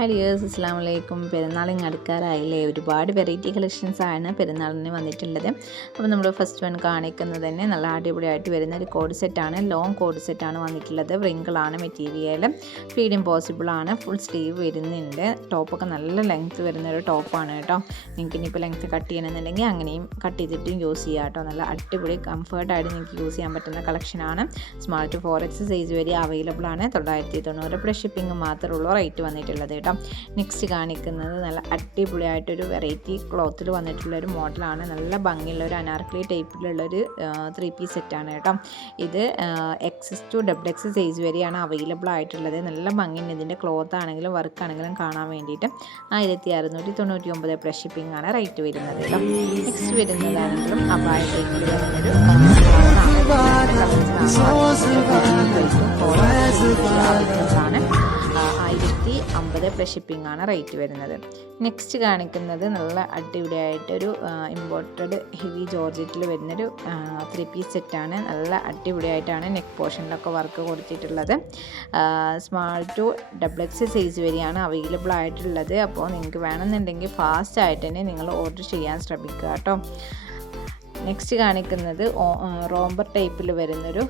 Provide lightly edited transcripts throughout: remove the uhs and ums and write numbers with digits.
Hi dears, അസ്സലാമു അലൈക്കും. പെരുന്നാളിങ്ങ് അടുക്കാറായില്ലേ. ഒരുപാട് വെറൈറ്റി കളക്ഷൻസാണ് പെരുന്നാളിന് വന്നിട്ടുള്ളത്. അപ്പോൾ നമ്മൾ ഫസ്റ്റ് വൺ കാണിക്കുന്നത് തന്നെ നല്ല അടിപൊളിയായിട്ട് വരുന്ന ഒരു കോഡ് സെറ്റാണ്. ലോങ് കോഡ് സെറ്റാണ് വന്നിട്ടുള്ളത്. വ്രിങ്കിളാണ് മെറ്റീരിയൽ, ഫീഡിങ് പോസിബിൾ ആണ്. ഫുൾ സ്ലീവ് വരുന്നുണ്ട്. ടോപ്പൊക്കെ നല്ല ലെങ്ത്ത് വരുന്നൊരു ടോപ്പാണ് കേട്ടോ. നിങ്ങൾക്ക് ഇനിയിപ്പോൾ ലെങ്ത്ത് കട്ട് ചെയ്യണമെന്നുണ്ടെങ്കിൽ അങ്ങനെയും കട്ട് ചെയ്തിട്ടും യൂസ് ചെയ്യാം കേട്ടോ. നല്ല അടിപൊളി കംഫർട്ടായിട്ട് നിങ്ങൾക്ക് യൂസ് ചെയ്യാൻ പറ്റുന്ന കളക്ഷനാണ്. സ്മാൾ ടു 4X സൈസ് വരെ അവൈലബിൾ ആണ്. 990 പ്ലസ് ഷിപ്പിംഗ് മാത്രമേ ഉള്ളൂ റേറ്റ് വന്നിട്ടുള്ളത് കേട്ടോ. നെക്സ്റ്റ് കാണിക്കുന്നത് നല്ല അടിപൊളിയായിട്ടൊരു വെറൈറ്റി ക്ലോത്തിൽ വന്നിട്ടുള്ളൊരു മോഡലാണ്. നല്ല ഭംഗിയുള്ള ഒരു അനാർക്കലി ടൈപ്പിലുള്ളൊരു 3 പീസ് സെറ്റാണ് കേട്ടോ. ഇത് XS to XX സൈസ് വരെയാണ് അവൈലബിൾ ആയിട്ടുള്ളത്. നല്ല ഭംഗിയുണ്ട്. ഇതിൻ്റെ ക്ലോത്ത് ആണെങ്കിലും വർക്ക് ആണെങ്കിലും കാണാൻ വേണ്ടിയിട്ട് 1699 പ്ലസ് ഷിപ്പിംഗ് ആണ് റേറ്റ് വരുന്നത് കേട്ടോ. നെക്സ്റ്റ് വരുന്നതാണെങ്കിലും അബായ ടൈപ്പിൽ വരുന്നൊരു ആണ്. 1050 പ്ലസ് ഷിപ്പിംഗ് ആണ് റേറ്റ് വരുന്നത്. നെക്സ്റ്റ് കാണിക്കുന്നത് നല്ല അടിപൊളിയായിട്ടൊരു ഇമ്പോർട്ടഡ് ഹെവി ജോർജറ്റിൽ വരുന്നൊരു 3 പീസ് സെറ്റാണ്. നല്ല അടിപൊളിയായിട്ടാണ് നെക്ക് പോർഷനിലൊക്കെ വർക്ക് കൊടുത്തിട്ടുള്ളത്. സ്മാൾ ടു XX സൈസ് വരെയാണ് അവൈലബിൾ ആയിട്ടുള്ളത്. അപ്പോൾ നിങ്ങൾക്ക് വേണമെന്നുണ്ടെങ്കിൽ ഫാസ്റ്റ് ആയിട്ട് തന്നെ നിങ്ങൾ ഓർഡർ ചെയ്യാൻ ശ്രമിക്കുക കേട്ടോ. നെക്സ്റ്റ് കാണിക്കുന്നത് റോംബർ ടൈപ്പിൽ വരുന്നൊരു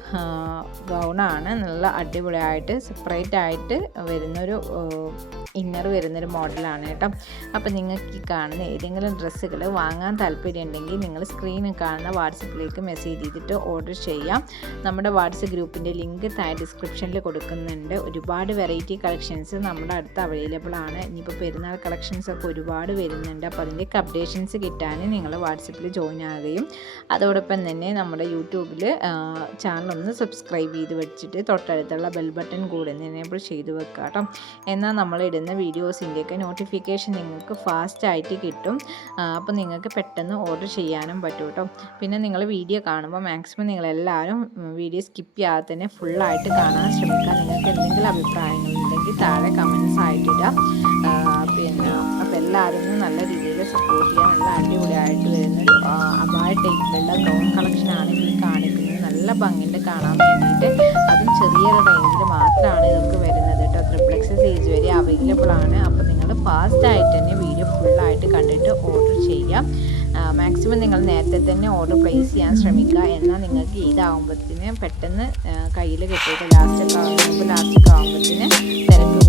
ഗൗണാണ്. നല്ല അടിപൊളിയായിട്ട് സെപ്പറേറ്റ് ആയിട്ട് വരുന്നൊരു ഇന്നർ വരുന്നൊരു മോഡലാണ് കേട്ടോ. അപ്പോൾ നിങ്ങൾക്ക് ഈ കാണുന്ന ഏതെങ്കിലും ഡ്രസ്സുകൾ വാങ്ങാൻ താല്പര്യം ഉണ്ടെങ്കിൽ നിങ്ങൾ സ്ക്രീനിൽ കാണുന്ന വാട്സപ്പിലേക്ക് മെസ്സേജ് ചെയ്തിട്ട് ഓർഡർ ചെയ്യാം. നമ്മുടെ വാട്സപ്പ് ഗ്രൂപ്പിൻ്റെ ലിങ്ക് താഴെ ഡിസ്ക്രിപ്ഷനിൽ കൊടുക്കുന്നുണ്ട്. ഒരുപാട് വെറൈറ്റി കളക്ഷൻസ് നമ്മുടെ അടുത്ത് അവൈലബിൾ ആണ്. ഇനിയിപ്പോൾ പെരുന്നാൾ കളക്ഷൻസൊക്കെ ഒരുപാട് വരുന്നുണ്ട്. അപ്പോൾ അതിൻ്റെയൊക്കെ അപ്ഡേഷൻസ് കിട്ടാൻ നിങ്ങൾ വാട്സപ്പിൽ ജോയിൻ ആകുകയും അതോടൊപ്പം തന്നെ നമ്മുടെ യൂട്യൂബിൽ ചാനലൊന്ന് സബ്സ്ക്രൈബ് ചെയ്ത് വെച്ചിട്ട് തൊട്ടടുത്തുള്ള ബെൽ ബട്ടൺ കൂടെ എനേബിൾ ചെയ്ത് വെക്കുക കേട്ടോ. എന്നാൽ നമ്മളിടുന്ന വീഡിയോസിൻ്റെയൊക്കെ നോട്ടിഫിക്കേഷൻ നിങ്ങൾക്ക് ഫാസ്റ്റായിട്ട് കിട്ടും. അപ്പോൾ നിങ്ങൾക്ക് പെട്ടെന്ന് ഓർഡർ ചെയ്യാനും പറ്റും കേട്ടോ. പിന്നെ നിങ്ങൾ വീഡിയോ കാണുമ്പോൾ മാക്സിമം നിങ്ങളെല്ലാവരും വീഡിയോ സ്കിപ്പ് ചെയ്യാതെ തന്നെ ഫുള്ളായിട്ട് കാണാൻ ശ്രമിക്കുക. നിങ്ങൾക്ക് എന്തെങ്കിലും അഭിപ്രായങ്ങളുണ്ടെങ്കിൽ താഴെ കമൻസ് ആയിട്ടിടാം. പിന്നെ അപ്പോൾ എല്ലാവരും നല്ല രീതിയിൽ സപ്പോർട്ട് ചെയ്യാൻ. നല്ല അടിപൊളിയായിട്ട് വരുന്നൊരു അബായ ടൈപ്പിലുള്ള ഗൗൺ കളക്ഷനാണ് ഈ കാണിക്കുന്നത്. നല്ല ഭംഗിയുണ്ട് കാണാൻ വേണ്ടിയിട്ട്. അതും ചെറിയൊരു റേഞ്ചിൽ മാത്രമാണ് ഇതൊക്കെ വരുന്നത് കേട്ടോ. XXX സൈസ് വരെ അവൈലബിൾ ആണ്. അപ്പോൾ നിങ്ങൾ ഫാസ്റ്റായിട്ട് തന്നെ വീഡിയോ ഫുള്ളായിട്ട് കണ്ടിട്ട് ഓർഡർ ചെയ്യാം. മാക്സിമം നിങ്ങൾ നേരത്തെ തന്നെ ഓർഡർ പ്ലേസ് ചെയ്യാൻ ശ്രമിക്കുക. എന്നാൽ നിങ്ങൾക്ക് ഇതാകുമ്പോഴത്തേന് പെട്ടെന്ന് കയ്യിൽ കിട്ടിയിട്ട് ലാസ്റ്റൊക്കെ ആകുമ്പോഴത്തേന് തിരക്ക്